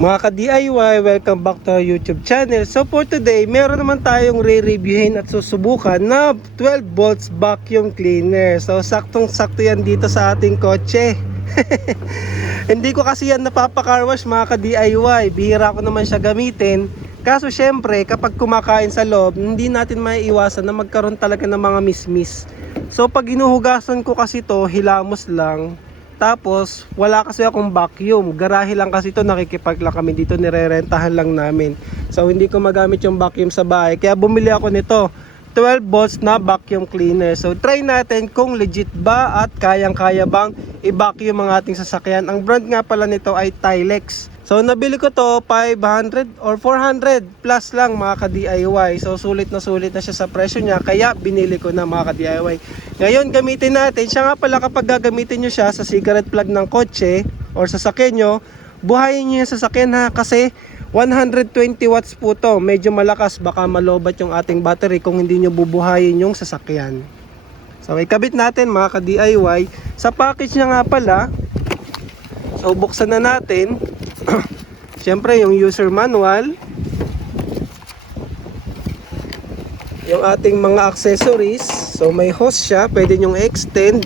Mga ka-DIY, welcome back to our YouTube channel. So for today, meron naman tayong re-reviewin at susubukan na 12 volts vacuum cleaner. So saktong-sakto yan dito sa ating kotse. Hindi ko kasi yan napapa-car wash mga ka-DIY. Bihira ko naman siya gamitin. Kaso syempre, kapag kumakain sa loob, hindi natin maiiwasan na magkaroon talaga ng mga mismis. So pag hinuhugasan ko kasi to, hilamos lang. Tapos, wala kasi akong vacuum. Garahe lang kasi ito, nakikipag lang kami dito, nirerentahan lang namin. So, hindi ko magamit yung vacuum sa bahay. Kaya bumili ako nito, 12 volts na vacuum cleaner. So, try natin kung legit ba at kayang-kaya bang i-vacuum ang ating sasakyan. Ang brand nga pala nito ay Tilex. So, nabili ko to 500 or 400 plus lang mga ka-DIY. So, sulit na siya sa presyo niya. Kaya, binili ko na mga ka-DIY. Ngayon, gamitin natin. Siya nga pala kapag gagamitin nyo siya sa cigarette plug ng kotse or sasakyan nyo, buhayin nyo yung sasakyan ha. Kasi, 120 watts po to. Medyo malakas. Baka malobat yung ating battery kung hindi nyo bubuhayin yung sasakyan. So, ikabit natin mga ka-DIY. Sa package niya nga pala, so, buksan na natin. Siyempre yung user manual, yung ating mga accessories. So may hose siya, pwede nyong extend,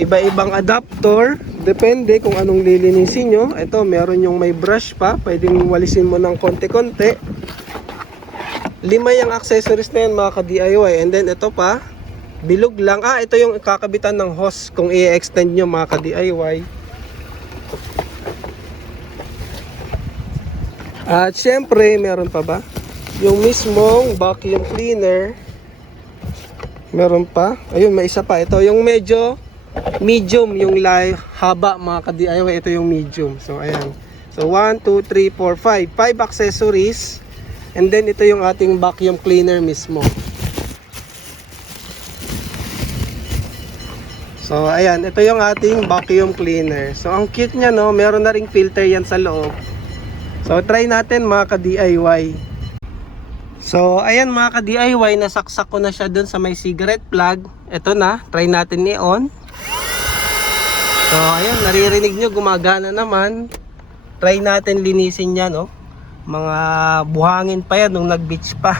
iba-ibang adapter, depende kung anong lilinisin nyo. Ito meron yung may brush pa, pwedeng walisin mo ng konti-konti. 5 yung accessories na yan mga ka-DIY. And then ito pa, bilog lang. Ito yung kakabitan ng hose kung i-extend nyo mga ka-DIY. At syempre, meron pa ba? Yung mismong vacuum cleaner. Meron pa. Ayun, may isa pa. Ito yung medyo medium, yung haba mga ka-DIY. Ito yung medium. So, ayan. So, 1, 2, 3, 4, 5. 5 accessories. And then, ito yung ating vacuum cleaner mismo. So, ayan. Ito yung ating vacuum cleaner. So, ang cute niya, no? Meron na ring filter yan sa loob. So, try natin mga ka-DIY. So, ayan mga ka-DIY, nasaksak ko na siya dun sa may cigarette plug. Ito na, try natin i-on. So, ayan, naririnig nyo, gumagana naman. Try natin linisin yan, no? Mga buhangin pa yan nung nag-beach pa.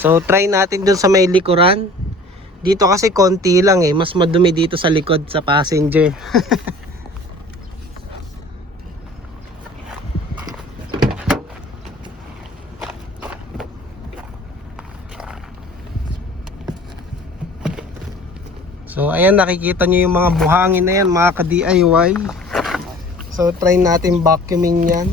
So try natin dun sa may likuran. Dito kasi konti lang mas madumi dito sa likod sa passenger. So ayan, nakikita nyo yung mga buhangin na yan mga ka-DIY. So try natin vacuuming yan.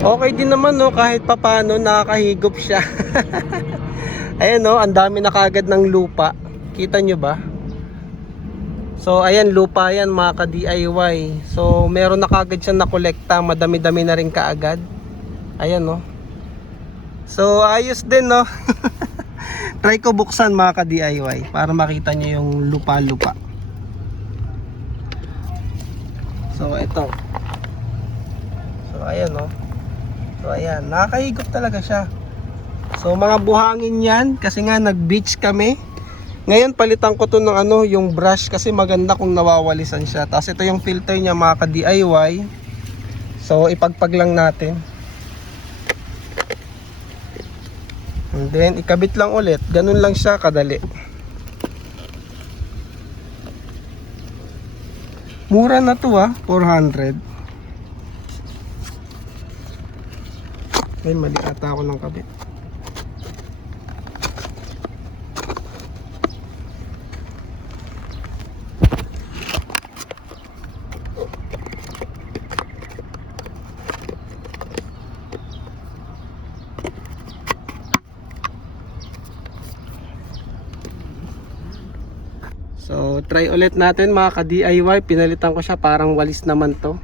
Okay din naman, no, kahit papano nakakahigop siya. Ayan, no, ang dami na kaagad ng lupa. Kita nyo ba? So ayan, lupa yan mga ka-DIY. So meron na kaagad siyang nakolekta. Madami-dami na rin kaagad. Ayan, no. So ayos din, no. Try ko buksan mga ka-DIY para makita nyo yung lupa-lupa. So ito. So ayan oh. So ayan, nakakahigop talaga siya. So mga buhangin yan kasi nga nag-beach kami. Ngayon palitan ko to ng ano, yung brush kasi maganda kung nawawalisan siya. Tapos ito yung filter niya mga ka-DIY. So ipagpag lang natin. And then ikabit lang ulit. Ganun lang siya kadali. Mura na to 400. Ay, mali ata ako ng kabit. So, try ulit natin mga ka-DIY. Pinalitan ko siya, parang walis naman to.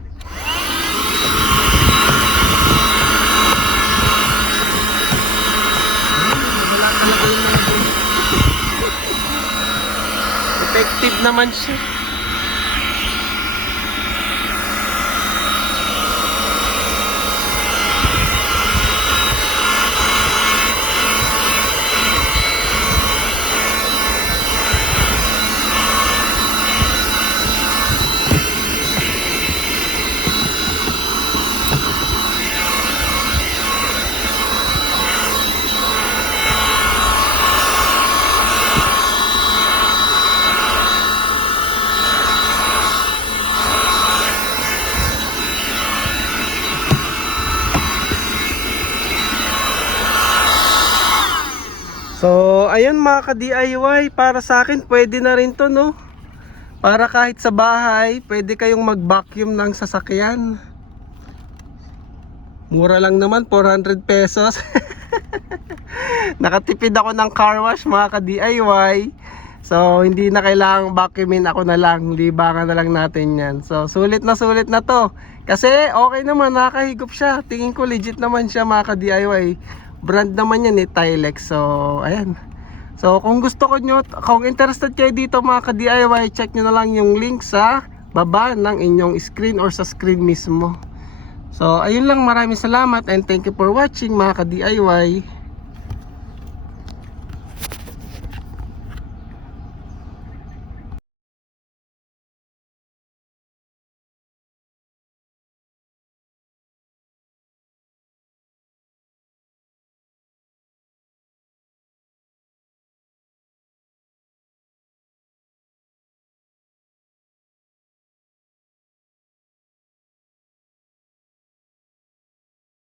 Effective naman siya. So, ayun mga ka-DIY, para sa akin pwede na rin to, no? Para kahit sa bahay, pwede kayong mag-vacuum ng sasakyan. Mura lang naman, 400 pesos. Nakatipid ako ng car wash mga ka-DIY. So, hindi na kailangang vacuumin, ako na lang. Libangan na lang natin yan. So, sulit na to. Kasi okay naman, nakakahigop siya. Tingin ko legit naman siya mga ka-DIY. Brand naman yan Tilex. So ayan. So kung gusto ko nyo, kung interested kayo dito mga ka-DIY, check nyo na lang yung link sa baba ng inyong screen or sa screen mismo. So ayun lang, maraming salamat and thank you for watching mga ka-DIY.